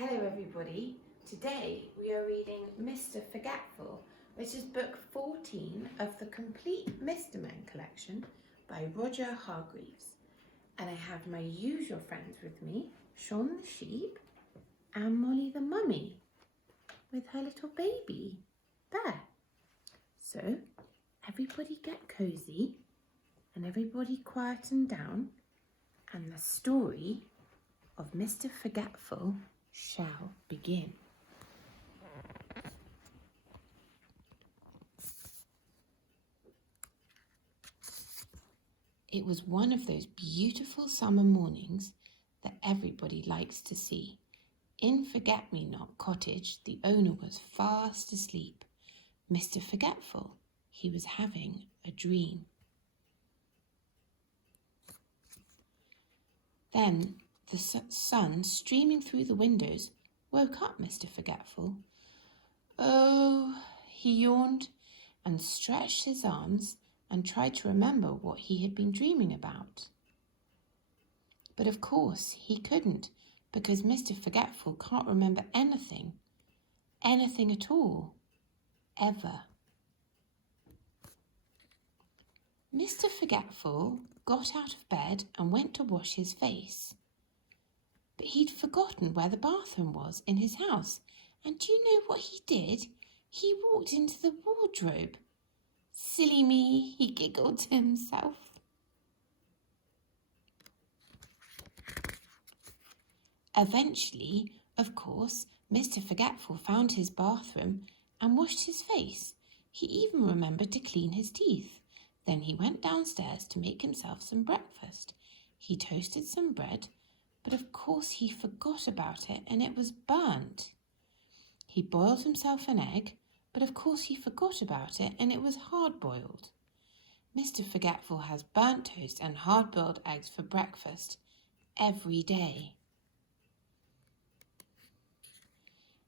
Hello everybody, today we are reading Mr. Forgetful, which is book 14 of the complete Mr. Men collection by Roger Hargreaves. And I have my usual friends with me, Sean the sheep and Molly the mummy with her little baby, Bear. So everybody get cosy and everybody quieten down, and the story of Mr. Forgetful shall begin. It was one of those beautiful summer mornings that everybody likes to see. In Forget-Me-Not Cottage, the owner was fast asleep. Mr. Forgetful, he was having a dream. Then the sun streaming through the windows woke up Mr. Forgetful. Oh, he yawned and stretched his arms and tried to remember what he had been dreaming about. But of course he couldn't, because Mr. Forgetful can't remember anything at all, ever. Mr. Forgetful got out of bed and went to wash his face. But he'd forgotten where the bathroom was in his house, and do you know what he did? He walked into the wardrobe. Silly me, he giggled to himself. Eventually, of course, Mr. Forgetful found his bathroom and washed his face. He even remembered to clean his teeth. Then he went downstairs to make himself some breakfast. He toasted some bread, but of course he forgot about it and it was burnt. He boiled himself an egg, but of course he forgot about it and it was hard-boiled. Mr. Forgetful has burnt toast and hard-boiled eggs for breakfast every day.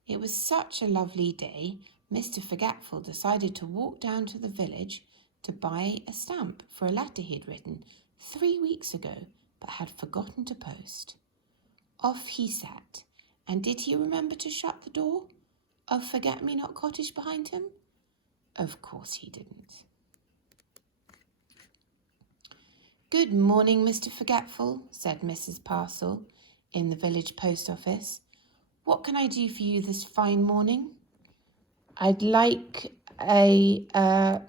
It was such a lovely day, Mr. Forgetful decided to walk down to the village to buy a stamp for a letter he had written 3 weeks ago but had forgotten to post. Off he set, and did he remember to shut the door of Forget-Me-Not Cottage behind him? Of course he didn't. Good morning, Mr. Forgetful, said Mrs. Parcel in the village post office. What can I do for you this fine morning? I'd like I've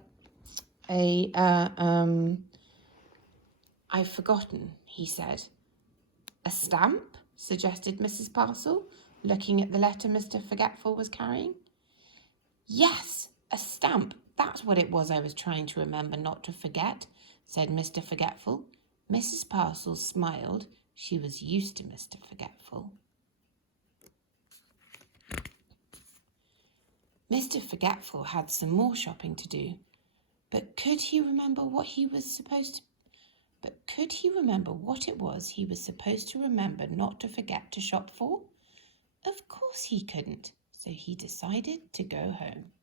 forgotten, he said. A stamp? Suggested Mrs. Parcel, looking at the letter Mr. Forgetful was carrying. Yes, a stamp. That's what it was I was trying to remember not to forget, said Mr. Forgetful. Mrs. Parcel smiled. She was used to Mr. Forgetful. Mr. Forgetful had some more shopping to do, but could he remember what it was he was supposed to remember not to forget to shop for? Of course he couldn't, so he decided to go home.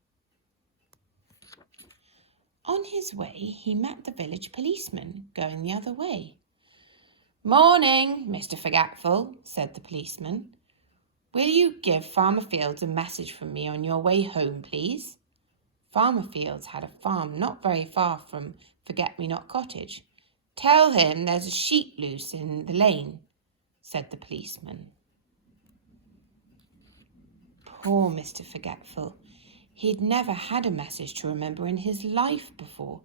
On his way, he met the village policeman going the other way. Morning, Mr. Forgetful, said the policeman. Will you give Farmer Fields a message from me on your way home, please? Farmer Fields had a farm not very far from Forget-Me-Not Cottage. Tell him there's a sheep loose in the lane, said the policeman. Poor Mr. Forgetful. He'd never had a message to remember in his life before.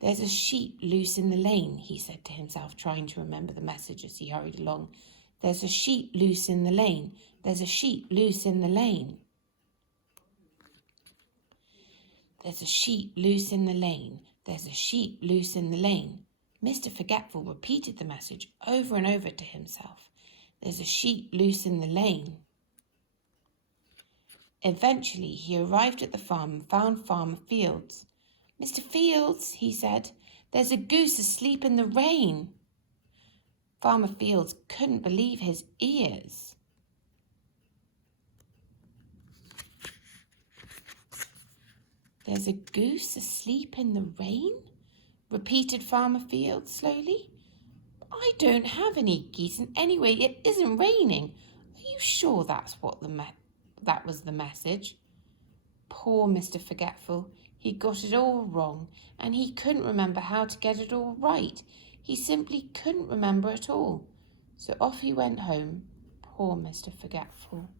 There's a sheep loose in the lane, he said to himself, trying to remember the message as he hurried along. There's a sheep loose in the lane. There's a sheep loose in the lane. There's a sheep loose in the lane. There's a sheep loose in the lane. Mr. Forgetful repeated the message over and over to himself. There's a sheep loose in the lane. Eventually, he arrived at the farm and found Farmer Fields. Mr. Fields, he said, there's a goose asleep in the rain. Farmer Fields couldn't believe his ears. There's a goose asleep in the rain? Repeated Farmer Fields slowly. I don't have any geese, and anyway, it isn't raining. Are you sure that's what that was the message? Poor Mr. Forgetful. He got it all wrong, and he couldn't remember how to get it all right. He simply couldn't remember at all. So off he went home. Poor Mr. Forgetful.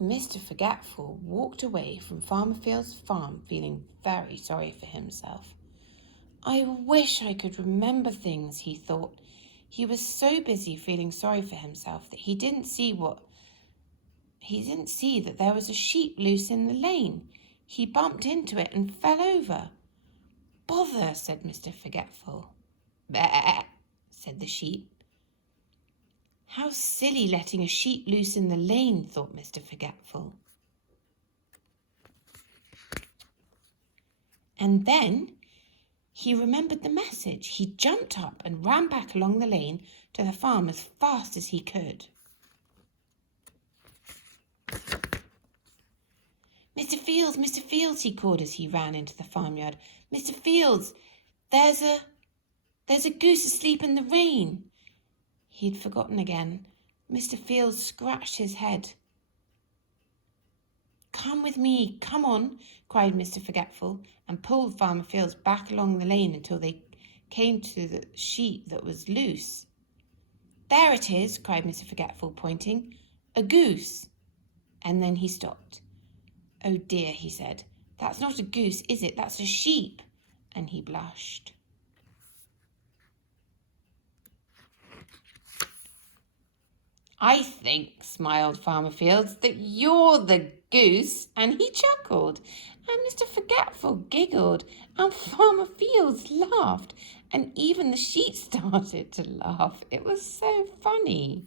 Mr. Forgetful walked away from Farmer Field's farm feeling very sorry for himself. I wish I could remember things, he thought. He was so busy feeling sorry for himself that he didn't see that there was a sheep loose in the lane. He bumped into it and fell over. Bother, said Mr. Forgetful. Bah, said the sheep. How silly letting a sheep loose in the lane, thought Mr. Forgetful. And then he remembered the message. He jumped up and ran back along the lane to the farm as fast as he could. Mr. Fields, he called as he ran into the farmyard. Mr. Fields, there's a goose asleep in the rain. He'd forgotten again. Mr. Fields scratched his head. Come with me, come on, cried Mr. Forgetful, and pulled Farmer Fields back along the lane until they came to the sheep that was loose. There it is, cried Mr. Forgetful, pointing. A goose. And then he stopped. Oh dear, he said. That's not a goose, is it? That's a sheep. And he blushed. I think, smiled Farmer Fields, that you're the goose. And he chuckled. And Mr. Forgetful giggled. And Farmer Fields laughed. And even the sheep started to laugh. It was so funny.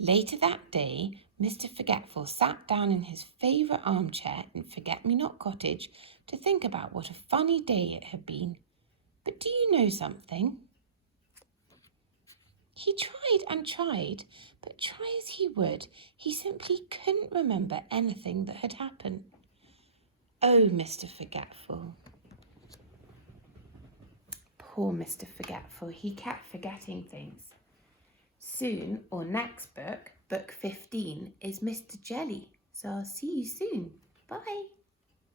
Later that day, Mr. Forgetful sat down in his favourite armchair in Forget-Me-Not Cottage to think about what a funny day it had been. But do you know something? He tried and tried, but try as he would, he simply couldn't remember anything that had happened. Oh, Mr. Forgetful. Poor Mr. Forgetful, he kept forgetting things. Soon, or next book, book 15, is Mr. Jelly. So I'll see you soon. Bye.